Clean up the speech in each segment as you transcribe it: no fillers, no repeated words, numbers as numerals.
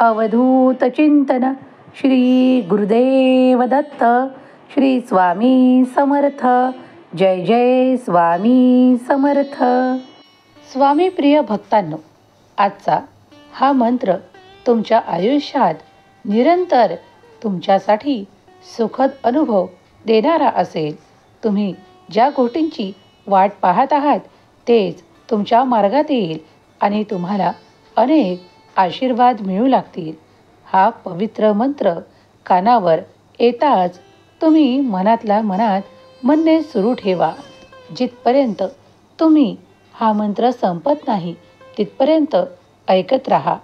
अवधूत चिंतन श्री गुरुदेव दत्त. श्री स्वामी समर्थ. जय जय स्वामी समर्थ. स्वामी प्रिय भक्तांनो, आजचा हा मंत्र तुमच्या आयुष्यात निरंतर तुमच्यासाठी सुखद अनुभव देणारा असेल. तुम्ही ज्या गोष्टींची वाट पाहत आहात तेच तुमच्या मार्गात येईल आणि तुम्हाला अनेक आशीर्वाद मिळू लागतील. हा पवित्र मंत्र कानावर येताच तुम्ही मनातल्या मनात म्हणणे सुरू ठेवा. जिथपर्यंत तुम्ही हा मंत्र संपत नाही तिथपर्यंत ऐकत राहा.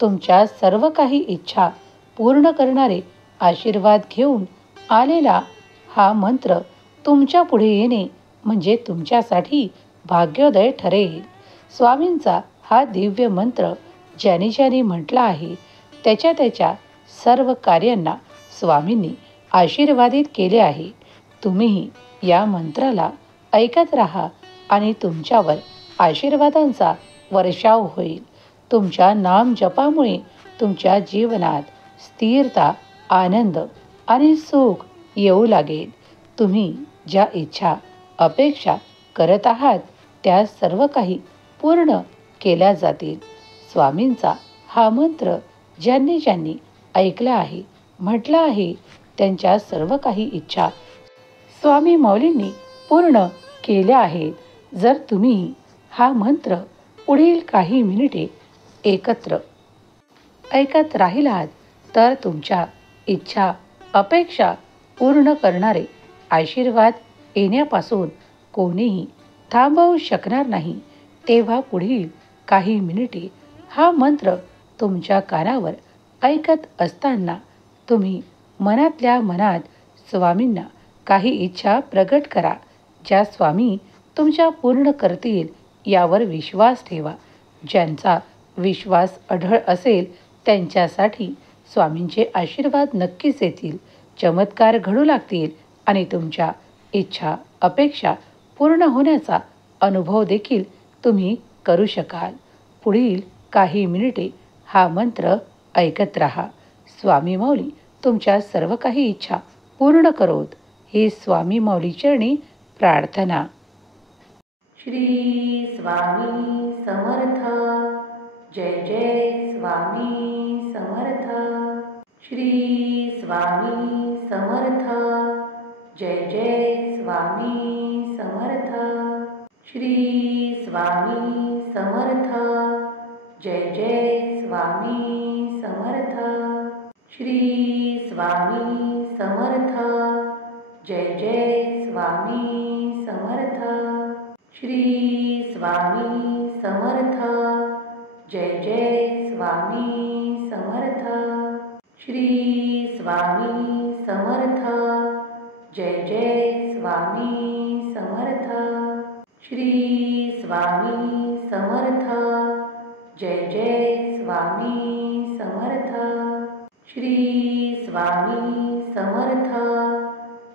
तुमच्या सर्व काही इच्छा पूर्ण करणारे आशीर्वाद घेऊन आलेला हा मंत्र तुमच्या पुढे येणे म्हणजे तुमच्यासाठी भाग्योदय ठरेल. स्वामींचा हा दिव्य मंत्र ज्याने ज्याने म्हटला आहे त्याच्या सर्व कार्यांना स्वामींनी आशीर्वादित केले आहे. तुम्हीही या मंत्राला ऐकत राहा आणि तुमच्यावर आशीर्वादांचा वर्षाव होईल. तुमच्या नाम जपामुळे तुमच्या जीवनात स्थिरता, आनंद आणि सुख येऊ लागेल. तुम्ही ज्या इच्छा अपेक्षा करत आहात त्या सर्व काही पूर्ण केल्या जातील. स्वामींचा हा मंत्र ज्यांनी ज्यांनी ऐकला आहे, म्हटला आहे त्यांच्या सर्व काही इच्छा स्वामी माऊलींनी पूर्ण केल्या आहेत. जर तुम्ही हा मंत्र पुढील काही मिनिटे एकत्र ऐकत राहिलात तर तुमच्या इच्छा अपेक्षा पूर्ण करणारे आशीर्वाद येण्यापासून कोणीही थांबवू शकणार नाही. तेव्हा पुढील काही मिनिटे हा मंत्र तुमच्या कानावर ऐकत असताना तुम्ही मनातल्या मनात स्वामींना काही इच्छा प्रगट करा. ज्या स्वामी तुमच्या पूर्ण करतील यावर विश्वास ठेवा. ज्यांचा विश्वास अढळ असेल त्यांच्यासाठी स्वामींचे आशीर्वाद नक्कीच येतील. चमत्कार घडू लागतील आणि तुमच्या इच्छा अपेक्षा पूर्ण होण्याचा अनुभव देखील तुम्ही करू शकाल. पुढील काही मिनिटे हा मंत्र ऐकत राहा. स्वामी माऊली तुमच्या सर्व काही इच्छा पूर्ण करोत ही स्वामी माऊली चरणी प्रार्थना. श्री स्वामी समर्थ. जय जय स्वामी समर्थ. श्री स्वामी समर्थ. जय जय स्वामी समर्थ. श्री स्वामी समर्थ. जय जय स्वामी समर्थ. श्री स्वामी समर्थ. जय जय स्वामी समर्थ. श्री स्वामी समर्थ. जय जय स्वामी समर्थ. श्री स्वामी समर्थ. जय जय स्वामी समर्थ. श्री स्वामी समर्थ. जय जय स्वामी समर्थ. श्री स्वामी समर्थ.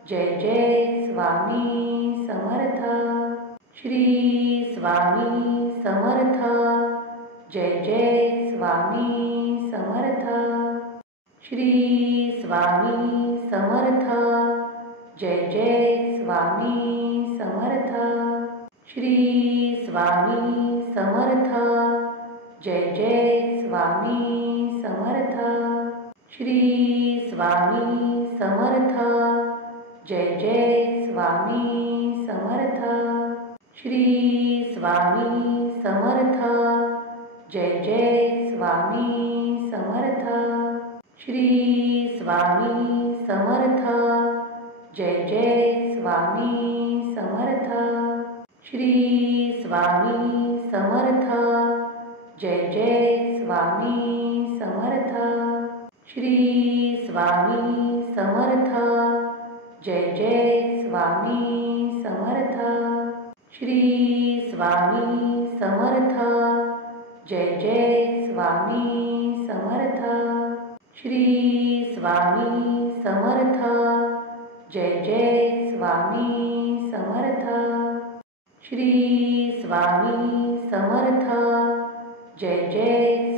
जय जय स्वामी समर्थ. श्री स्वामी समर्थ. जय जय स्वामी समर्थ. श्री स्वामी समर्थ. जय जय स्वामी समर्थ. श्री स्वामी समर्थ. जय जय स्वामी समर्थ. श्री स्वामी समर्थ. जय जय स्वामी समर्थ. श्री स्वामी समर्थ. जय जय स्वामी समर्थ. श्री स्वामी समर्थ. जय जय स्वामी समर्थ. श्री स्वामी समर्थ. जय जय स्वामी समर्थ. श्री स्वामी समर्थ. जय जय स्वामी समर्थ. श्री स्वामी समर्थ. जय जय स्वामी समर्थ. श्री स्वामी समर्थ. जय जय स्वामी समर्थ. श्री स्वामी समर्थ. जय जय